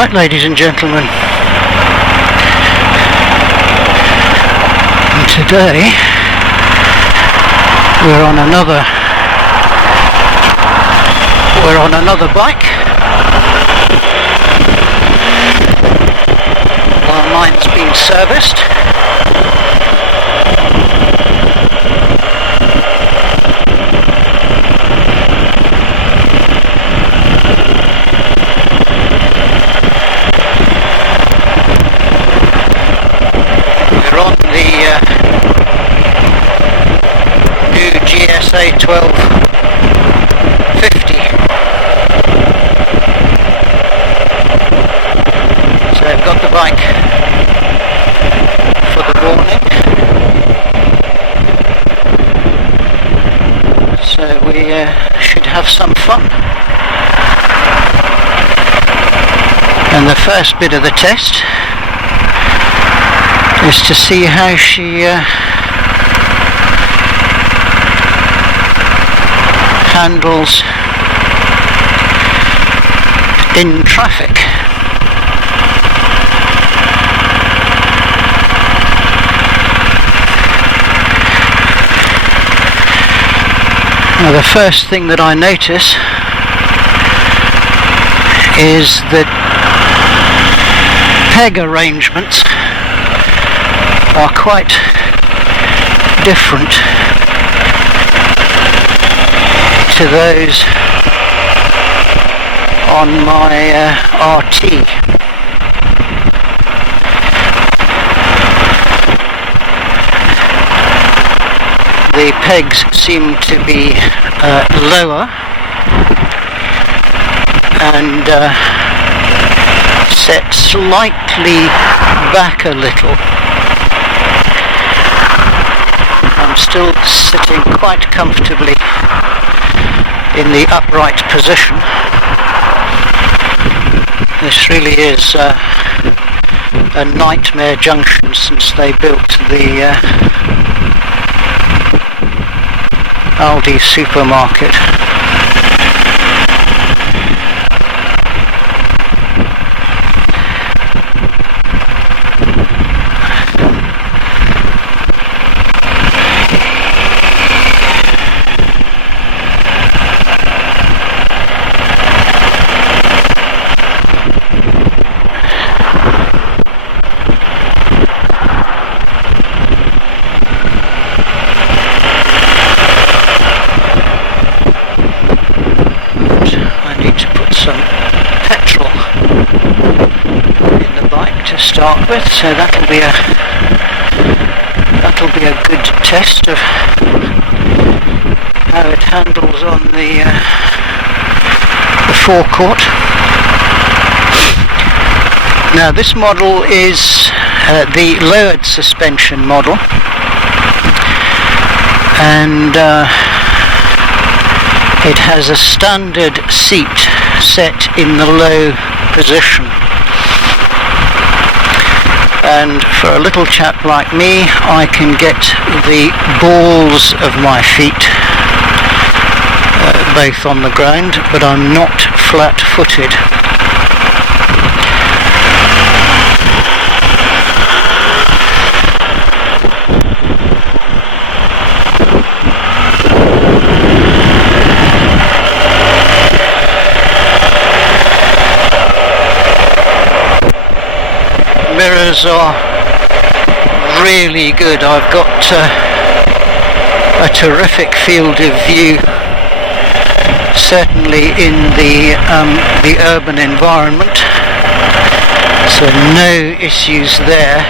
Right, ladies and gentlemen, and today we're on another bike. While mine's been serviced. GS A1250. So I've got the bike for the morning. So we should have some fun. And the first bit of the test is to see how she handles in traffic. Now the first thing that I notice is that peg arrangements are quite different to those on my RT. The pegs seem to be lower and set slightly back a little. I'm still sitting quite comfortably in the upright position. This really is a nightmare junction since they built the Aldi supermarket. Start with, so that'll be a good test of how it handles on the forecourt. Now this model is the lowered suspension model, and it has a standard seat set in the low position. And for a little chap like me, I can get the balls of my feet both on the ground, but I'm not flat-footed. Mirrors are really good. I've got a terrific field of view, certainly in the urban environment, so no issues there.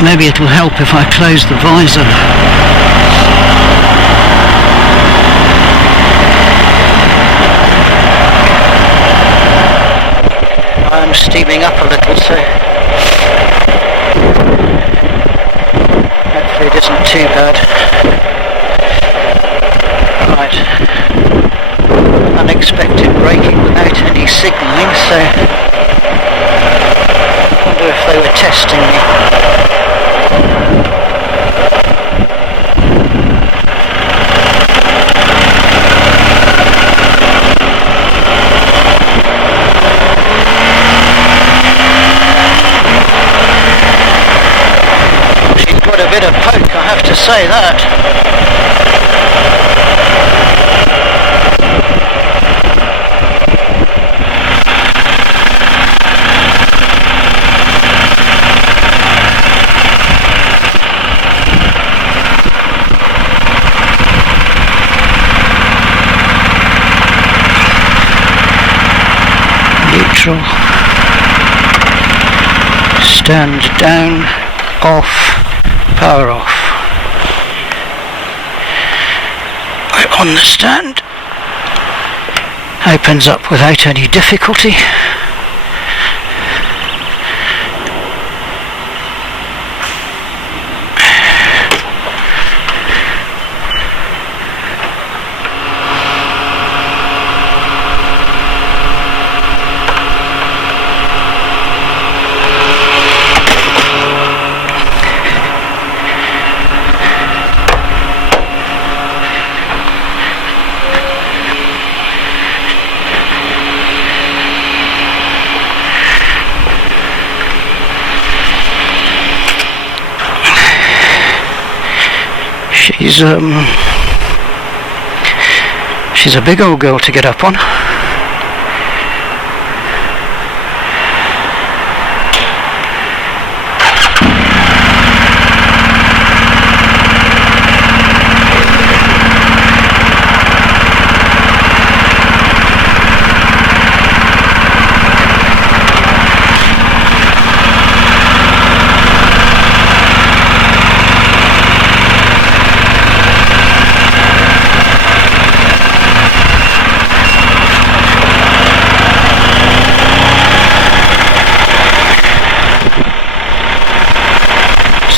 Maybe it will help if I close the visor. I'm steaming up a little, so hopefully it isn't too bad. Right. Unexpected braking without any signalling, so I wonder if they were testing me. say that. Neutral. Stand down, off, power off. Right on the stand. Opens up without any difficulty. She's a big old girl to get up on.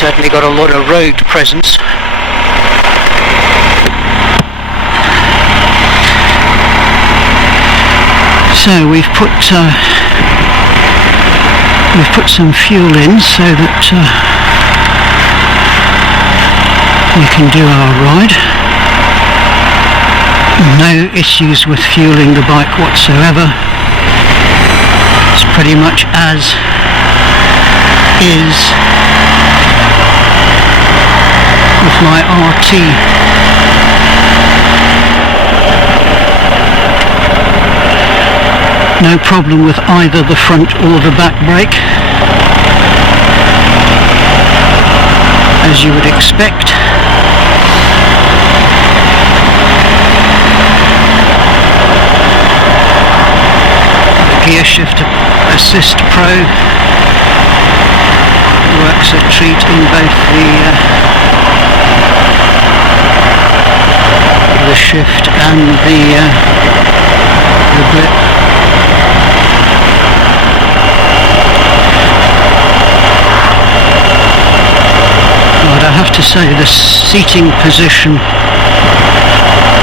Certainly got a lot of road presence. So we've put some fuel in so that we can do our ride. No issues with fueling the bike whatsoever. It's pretty much as is with my RT. No problem with either the front or the back brake, as you would expect. The Gear Shift Assist Pro works a treat in both the shift and the grip. But I have to say the seating position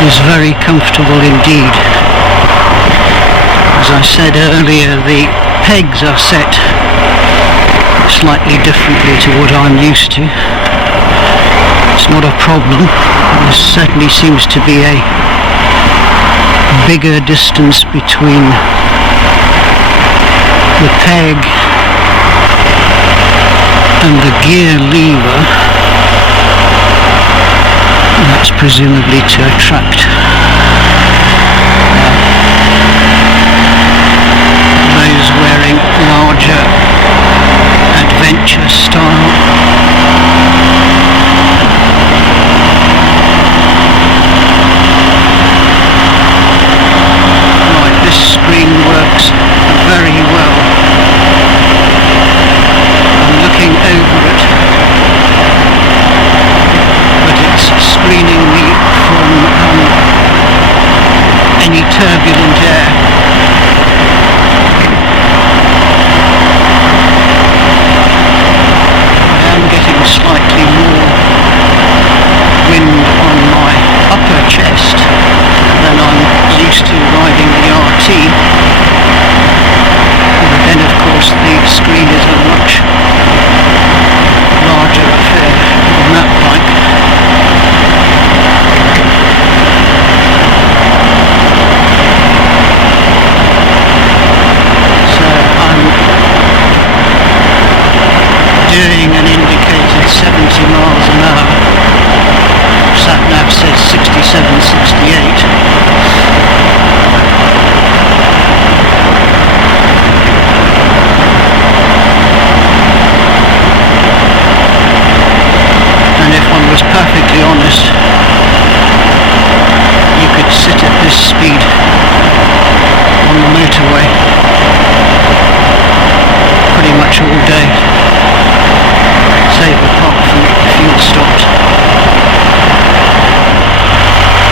is very comfortable indeed. As I said earlier, the pegs are set slightly differently to what I'm used to. It's not a problem. There certainly seems to be a bigger distance between the peg and the gear lever. That's presumably to attract those wearing larger adventure style. This screen works very well. I'm looking over it, but it's screening me from any turbulent air. I am getting slightly more wind on my upper chest than I'm used to riding the RT, but then of course the screen is a much larger affair on that bike. So I'm doing an indicated 70 miles an hour. sat nav says 67, 68. And if one was perfectly honest, you could sit at this speed on the motorway pretty much all day, save apart from the fuel stopped.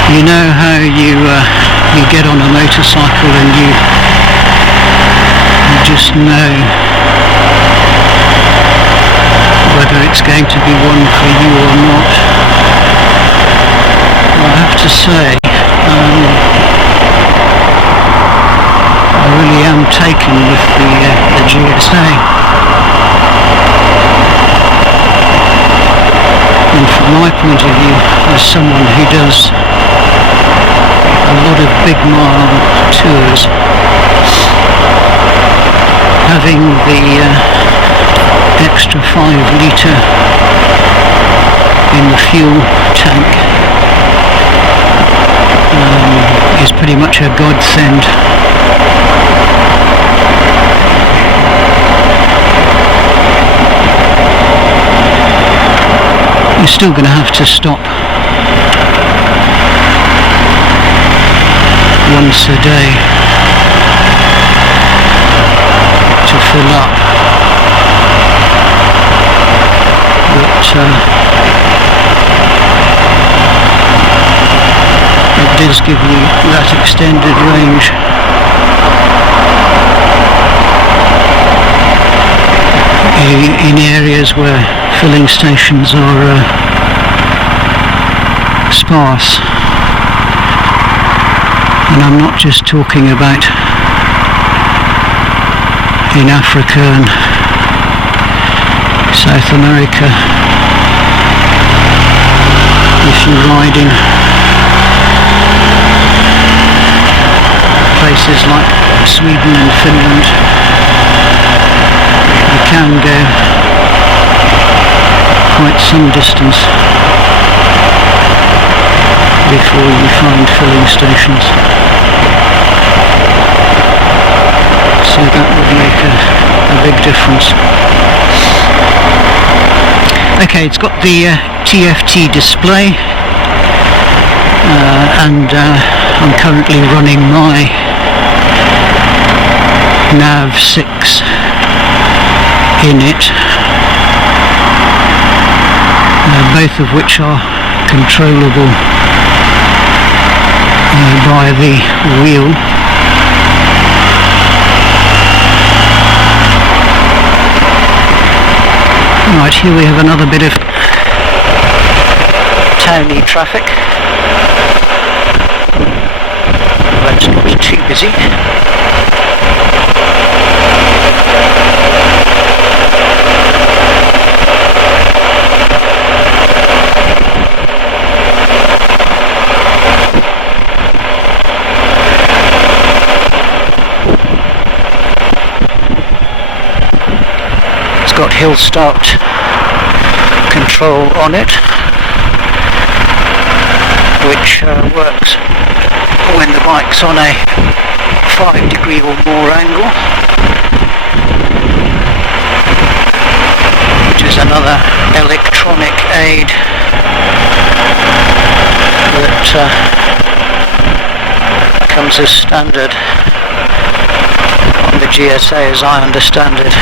You know how you get on a motorcycle and you just know whether it's going to be one for you or not. I have to say, I really am taken with the GSA. And from my point of view, as someone who does a lot of big mile tours, having the extra 5 litre in the fuel tank is pretty much a godsend. You're still going to have to stop once a day to fill up, but it does give you that extended range. In areas where filling stations are sparse, and I'm not just talking about in Africa and South America. If you're riding places like Sweden and Finland, you can go quite some distance before you find filling stations. So that would make a big difference. Okay, it's got the TFT display, and I'm currently running my Nav 6 in it, both of which are controllable by the wheel. Right, here we have another bit of towny traffic. Let's not be too busy. Got hill start control on it, which works when the bike's on a 5-degree or more angle, which is another electronic aid that comes as standard on the GSA as I understand it.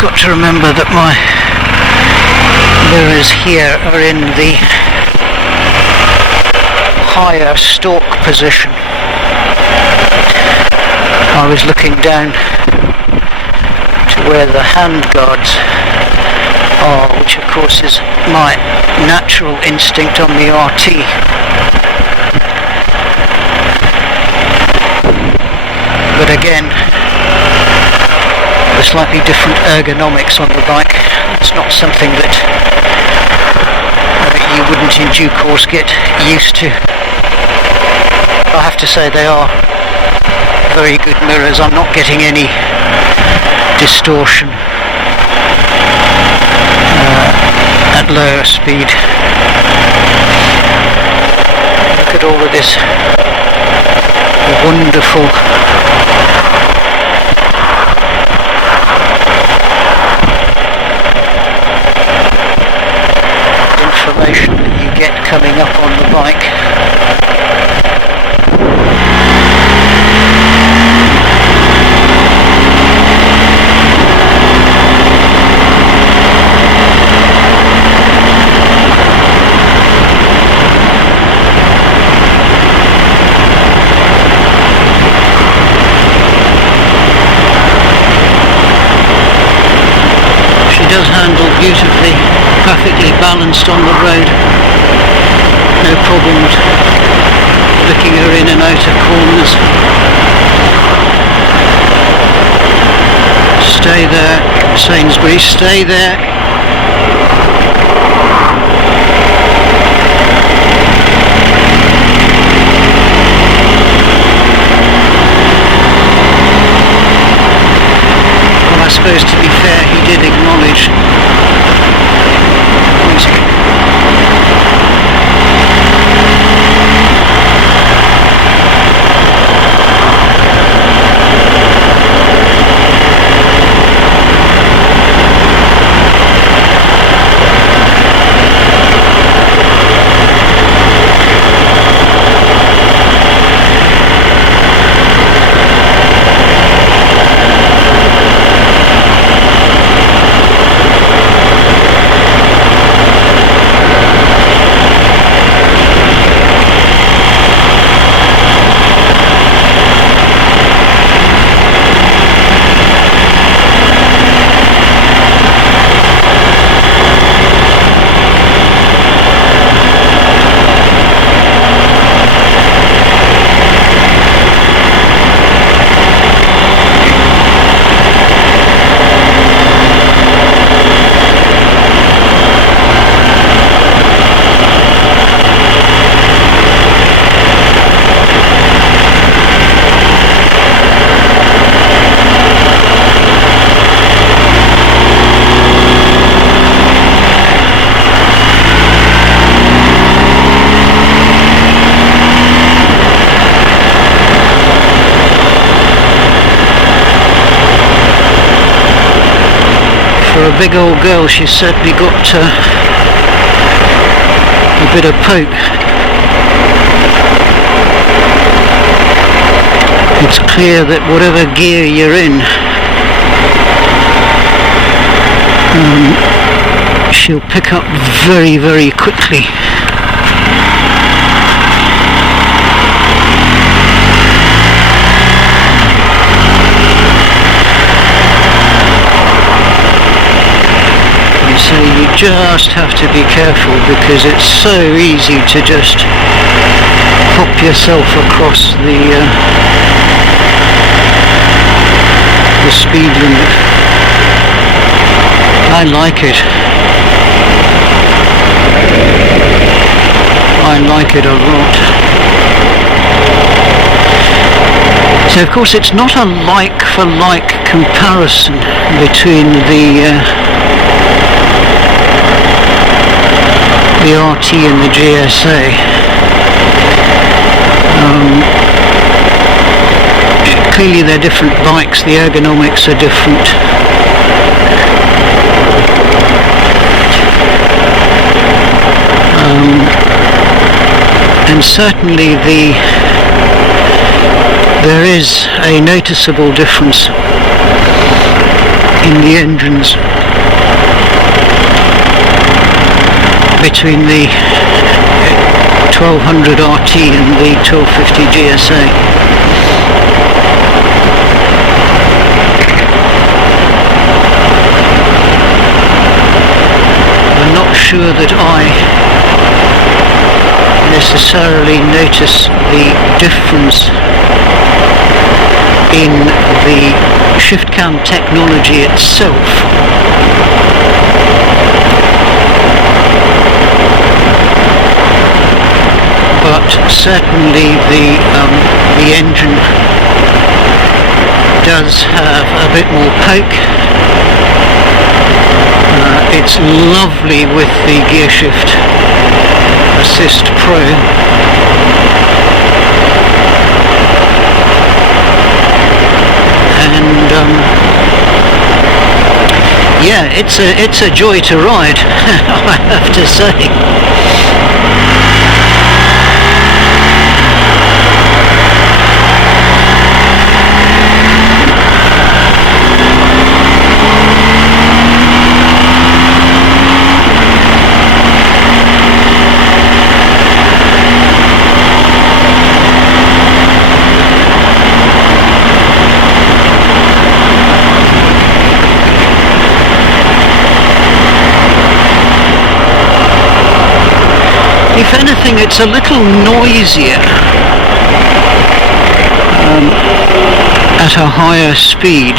Got to remember that my mirrors here are in the higher stalk position. I was looking down to where the hand guards are, which of course is my natural instinct on the RT. But again, a slightly different ergonomics on the bike. It's not something that you wouldn't in due course get used to. I have to say they are very good mirrors. I'm not getting any distortion at lower speed. Look at all of this wonderful information that you get coming up on the bike. She does handle beautifully, perfectly balanced on the road. No problem with flicking her in and out of corners. Stay there, Sainsbury, stay there. Well, I suppose to be fair, he did acknowledge. For a big old girl, she's certainly got a bit of poke. It's clear that whatever gear you're in, she'll pick up very, very quickly. So you just have to be careful because it's so easy to just pop yourself across the speed limit. I like it. I like it a lot. So of course it's not a like for like comparison between the RT and the GSA. Clearly they're different bikes, the ergonomics are different. And certainly there is a noticeable difference in the engines between the 1200 RT and the 1250 GSA. I'm not sure that I necessarily notice the difference in the shift cam technology itself. But certainly the engine does have a bit more poke. It's lovely with the Gear Shift Assist Pro. And yeah, it's a joy to ride, I have to say. If anything, it's a little noisier at a higher speed.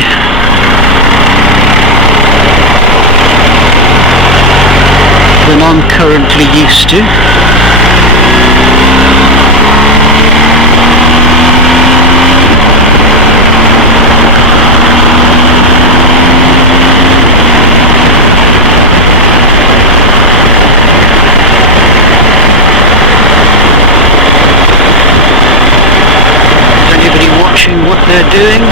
Than I'm currently used to. What they're doing.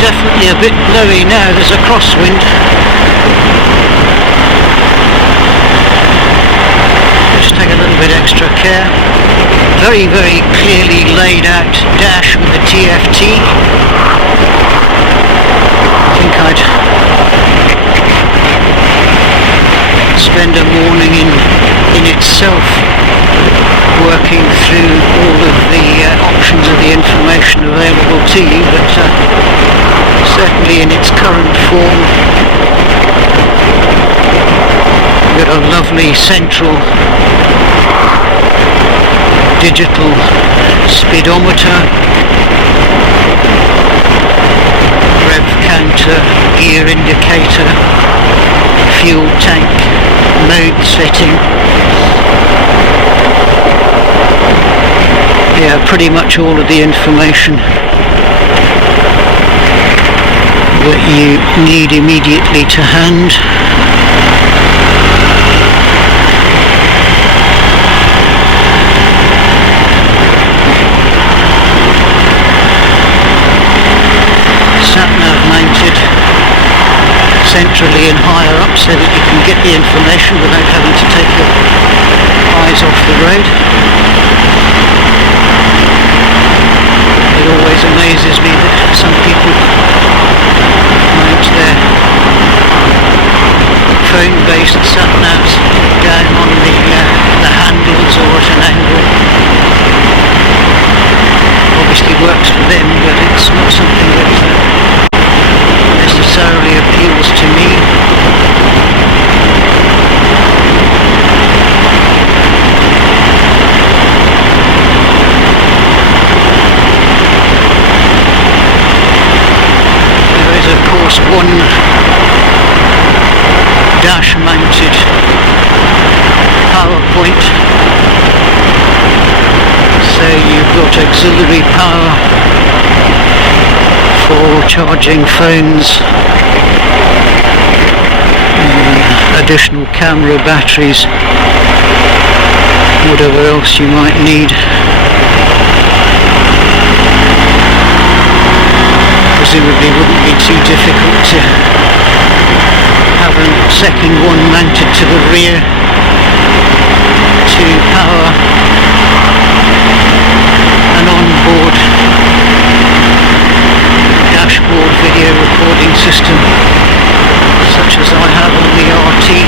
Definitely a bit blowy now, there's a crosswind. Just take a little bit extra care. Very, very clearly laid out dash with the TFT. I think I'd spend a morning in itself working through all of the options of the information available to you, but certainly in its current form, we've got a lovely central digital speedometer, rev counter, gear indicator, fuel tank, mode setting. Yeah, pretty much all of the information that you need immediately to hand. Sat-nav mounted centrally and higher up so that you can get the information without having to take your eyes off the road. It always amazes me that some people mount their phone-based sat-navs down on the handles or at an angle. Obviously works for them, but it's not something that necessarily appeals to me. One dash mounted power point, so you've got auxiliary power for charging phones, additional camera batteries, whatever else you might need. Presumably wouldn't be too difficult to second one mounted to the rear to power an onboard dashboard video recording system such as I have on the RT.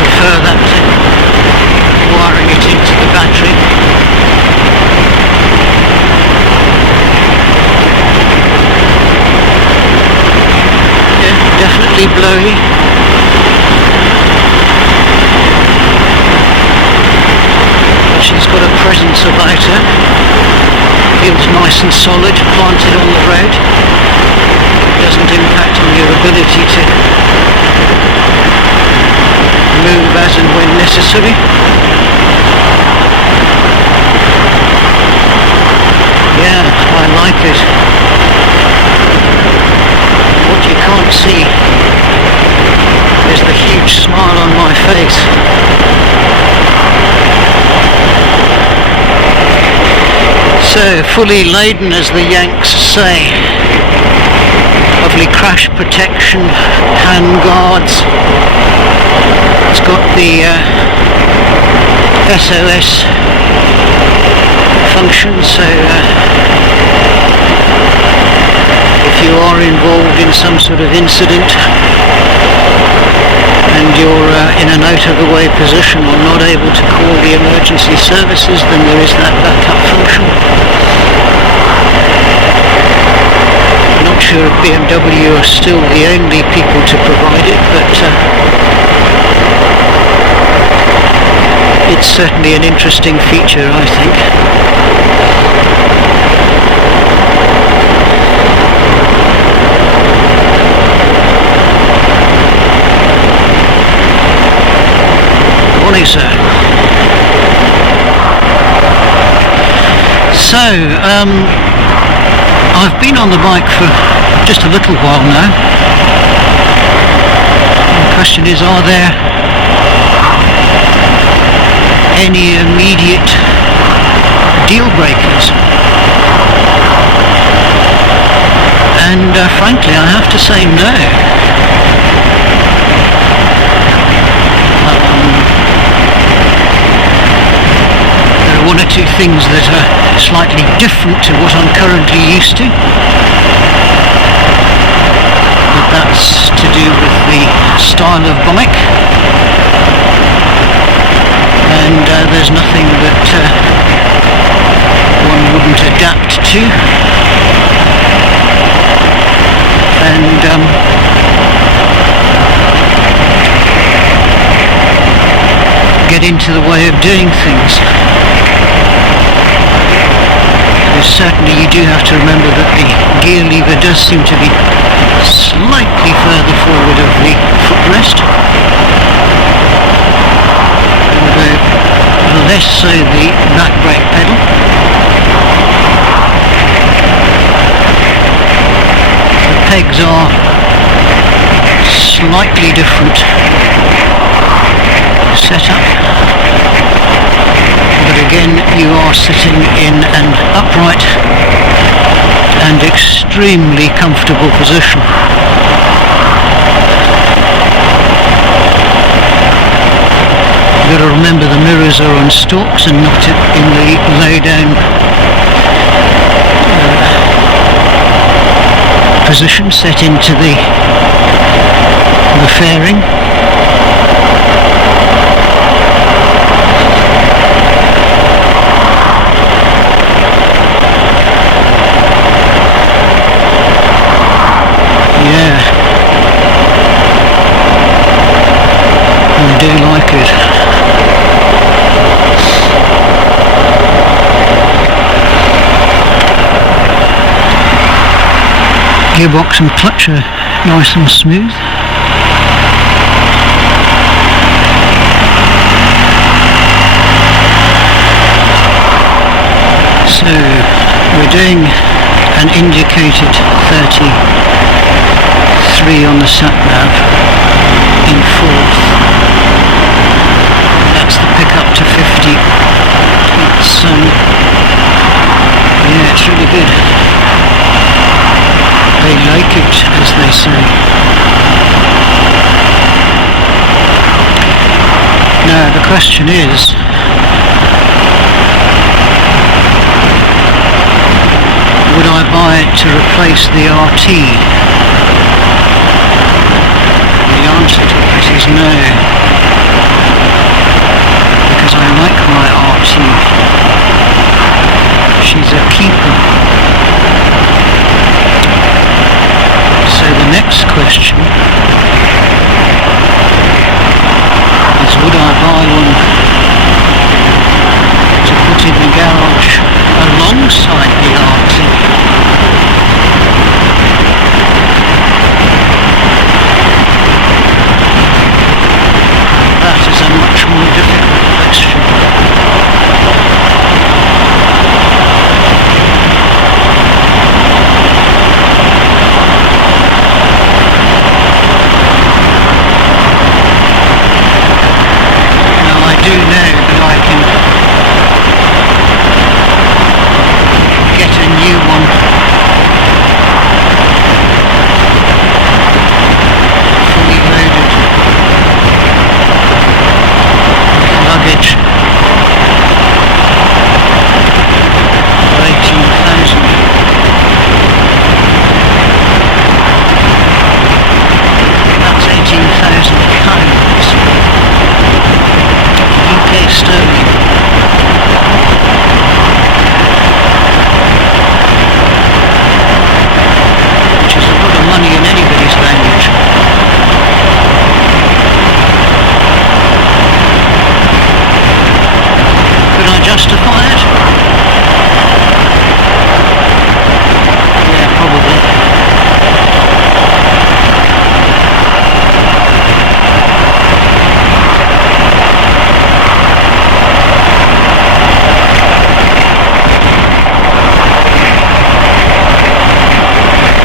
Prefer that to wiring it into the battery. Yeah, definitely blowy. But she's got a presence about her. Feels nice and solid, planted on the road. Doesn't impact on your ability to move as and when necessary. Yeah, I like it. What you can't see is the huge smile on my face. So, fully laden, as the Yanks say. Lovely crash protection, hand guards. It's got the SOS function, so if you are involved in some sort of incident and you're in an out of the way position or not able to call the emergency services, then there is that backup function. I'm not sure if BMW are still the only people to provide it, but it's certainly an interesting feature, I think. Morning, sir. So, I've been on the bike for just a little while now. The question is, are there any immediate deal breakers? And frankly, I have to say no. There are one or two things that are slightly different to what I'm currently used to, but that's to do with the style of bike, and there's nothing that one wouldn't adapt to, and get into the way of doing things. Because certainly you do have to remember that the gear lever does seem to be slightly further forward of the footrest, although less so the back brake pedal. The pegs are slightly different setup, but again you are sitting in an upright and extremely comfortable position. You've got to remember the mirrors are on stalks and not in the lay down position set into the fairing. Yeah, I do like it. Gearbox and clutch are nice and smooth. So we're doing an indicated 33 on the sat-nav in fourth. That's the pickup to 50. It's yeah, it's really good. They like it, as they say. Now the question is, would I buy it to replace the RT? The answer to that is no, because I like my RT. She's a keeper. So the next question is, would I buy one to put in the garage alongside the RT? That is a much more difficult question. Now I do know that I can get a new one fully loaded with luggage for 18,000. That's 18,000 pounds UK sterling. Which is a lot of money in anybody's language. Could I justify it? Yeah, probably.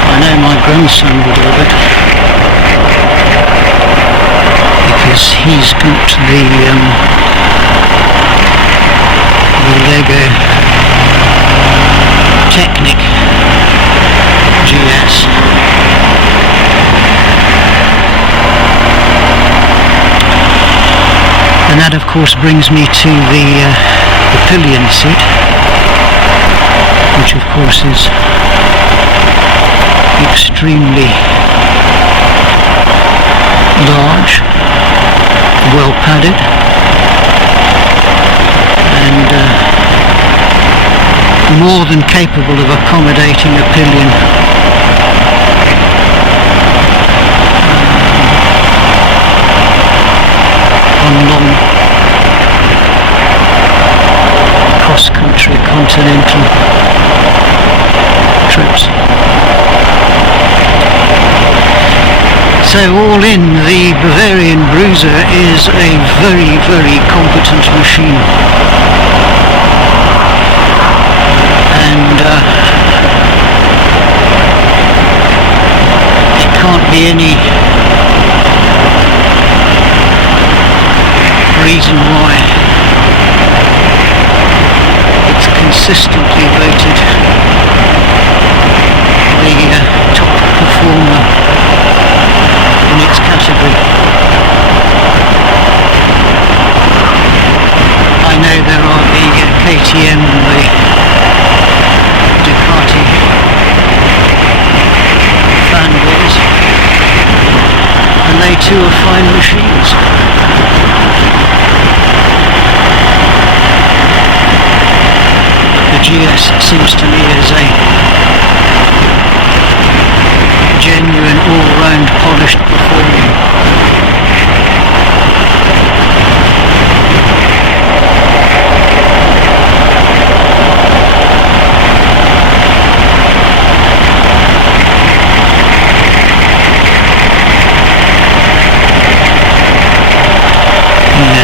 I know my grandson would love it, because he's got the Lego Technic GS. And that of course brings me to the pillion seat, which of course is extremely large, well padded, and more than capable of accommodating a pillion. On long cross-country continental trips. So all in, the Bavarian Bruiser is a very, very competent machine. And it can't be any reason why it's consistently voted the top performer in its category. I know there are the KTM and the Ducati fanboys, and they too are fine machines. The GS seems to me as a genuine all-round polished performer.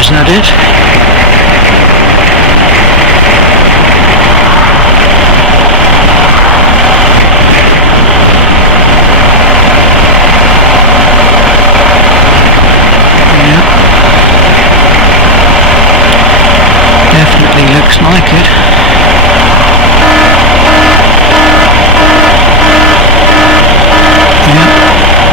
Is that it? Yeah. Definitely looks like it. Yeah.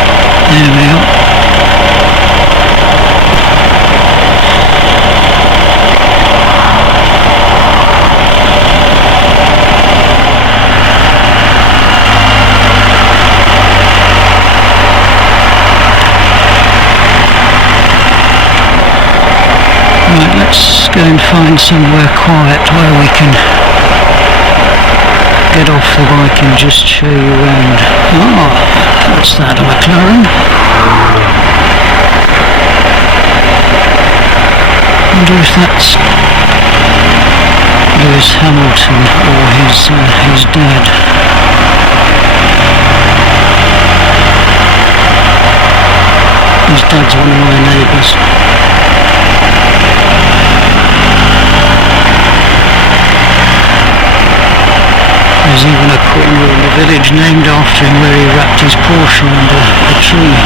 Let's go and find somewhere quiet where we can get off the bike and just show you around. Ah, that's that McLaren. Wonder if that's Lewis Hamilton or his dad. His dad's one of my neighbours. There's even a corner in the village named after him where he wrapped his Porsche under a tree.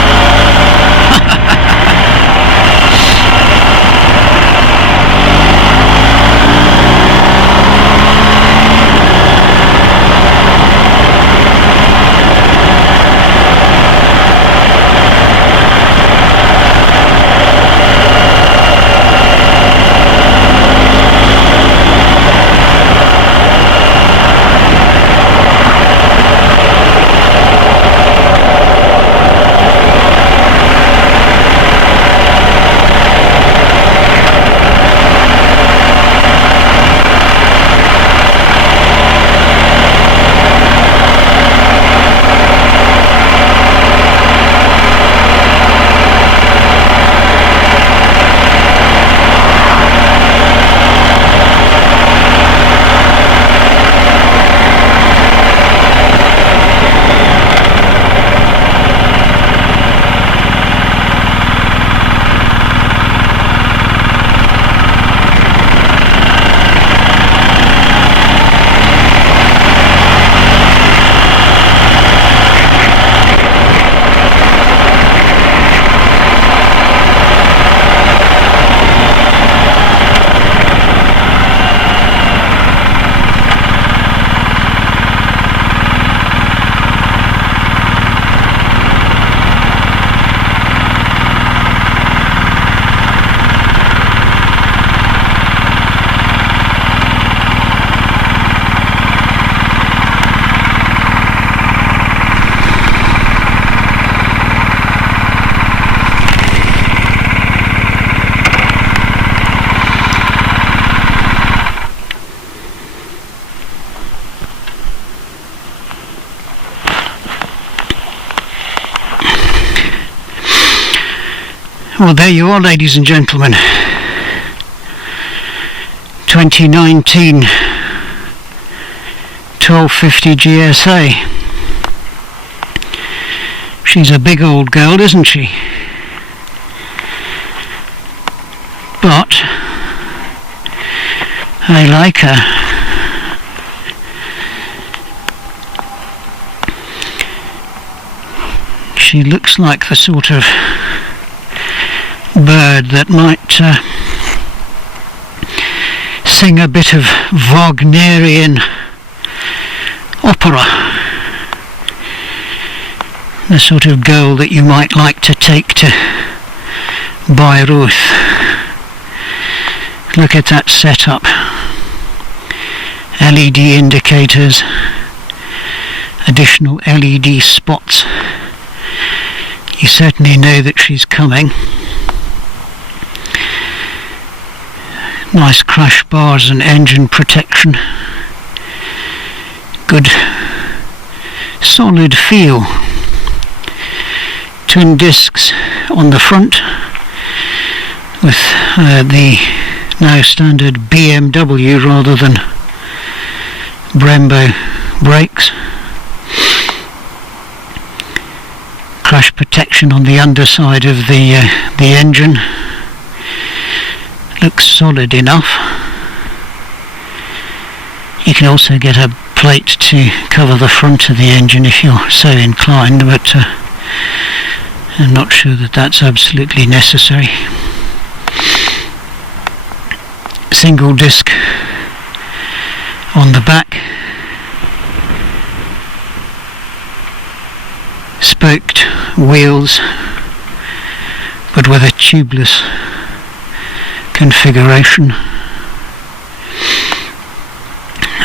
Well, there you are, ladies and gentlemen. 2019 1250 GSA. She's a big old girl, isn't she? But I like her. She looks like the sort of bird that might sing a bit of Wagnerian opera. The sort of girl that you might like to take to Bayreuth. Look at that setup. LED indicators, additional LED spots. You certainly know that she's coming. Nice crash bars and engine protection. Good solid feel. Twin discs on the front with the now standard BMW rather than Brembo brakes. Crash protection on the underside of the engine. Looks solid enough. You can also get a plate to cover the front of the engine if you're so inclined, but I'm not sure that that's absolutely necessary. Single disc on the back. Spoked wheels, but with a tubeless configuration,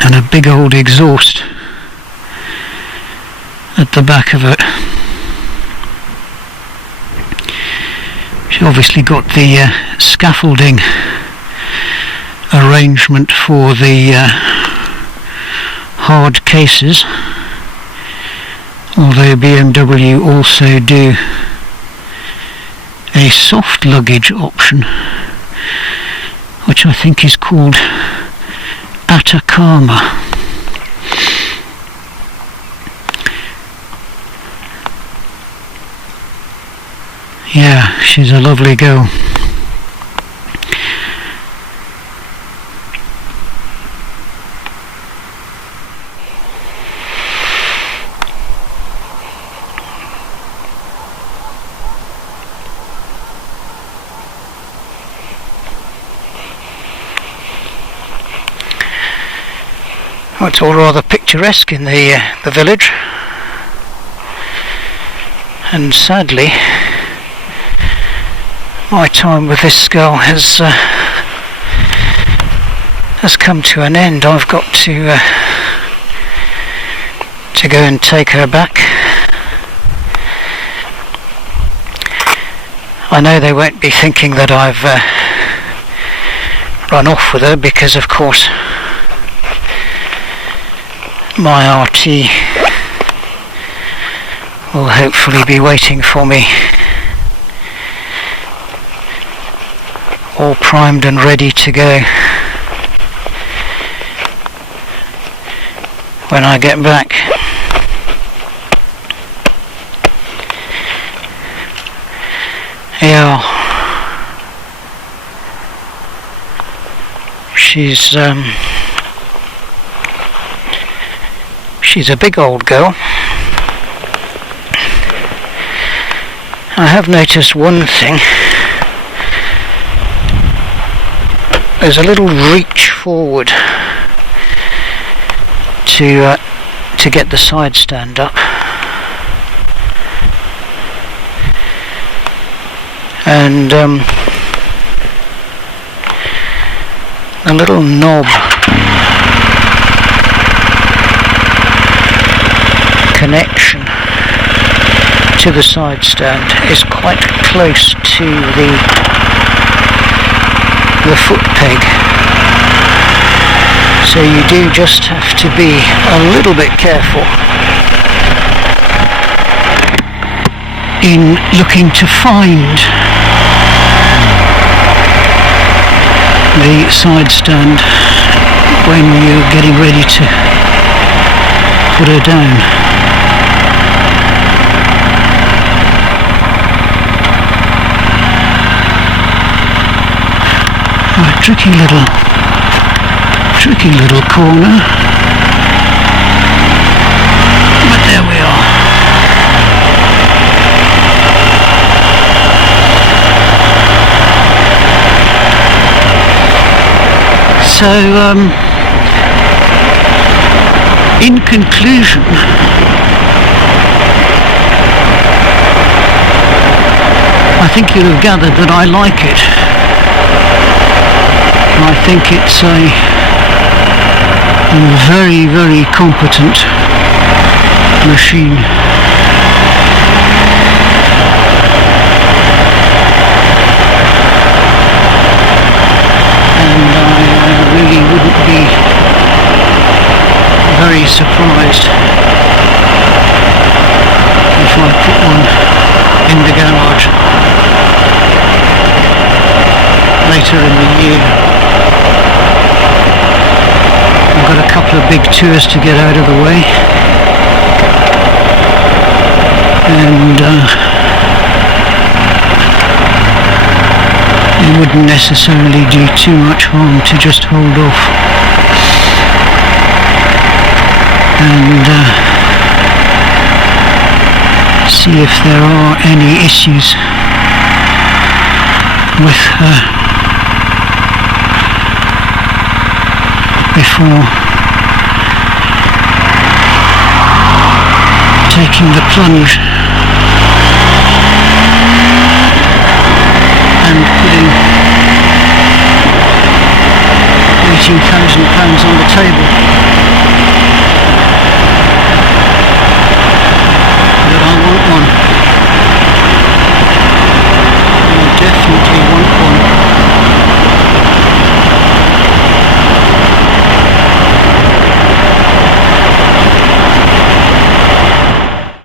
and a big old exhaust at the back of it. She obviously got the scaffolding arrangement for the hard cases, although BMW also do a soft luggage option, which I think is called Atacama. Yeah, she's a lovely girl. Well, it's all rather picturesque in the village, and sadly my time with this girl has come to an end. I've got to go and take her back. I know they won't be thinking that I've run off with her, because of course my RT will hopefully be waiting for me, all primed and ready to go when I get back. Yeah, she's a big old girl. I have noticed one thing. There's a little reach forward to get the side stand up, and a little knob connection to the side stand is quite close to the foot peg, so you do just have to be a little bit careful in looking to find the side stand when you're getting ready to put her down. Right, tricky little corner, but there we are. So, in conclusion, I think you'll have gathered that I like it. I think it's a very, very competent machine. And I really wouldn't be very surprised if I put one in the garage later in the year. I've got a couple of big tours to get out of the way, and it wouldn't necessarily do too much harm to just hold off and see if there are any issues with her before taking the plunge and putting £18,000 on the table.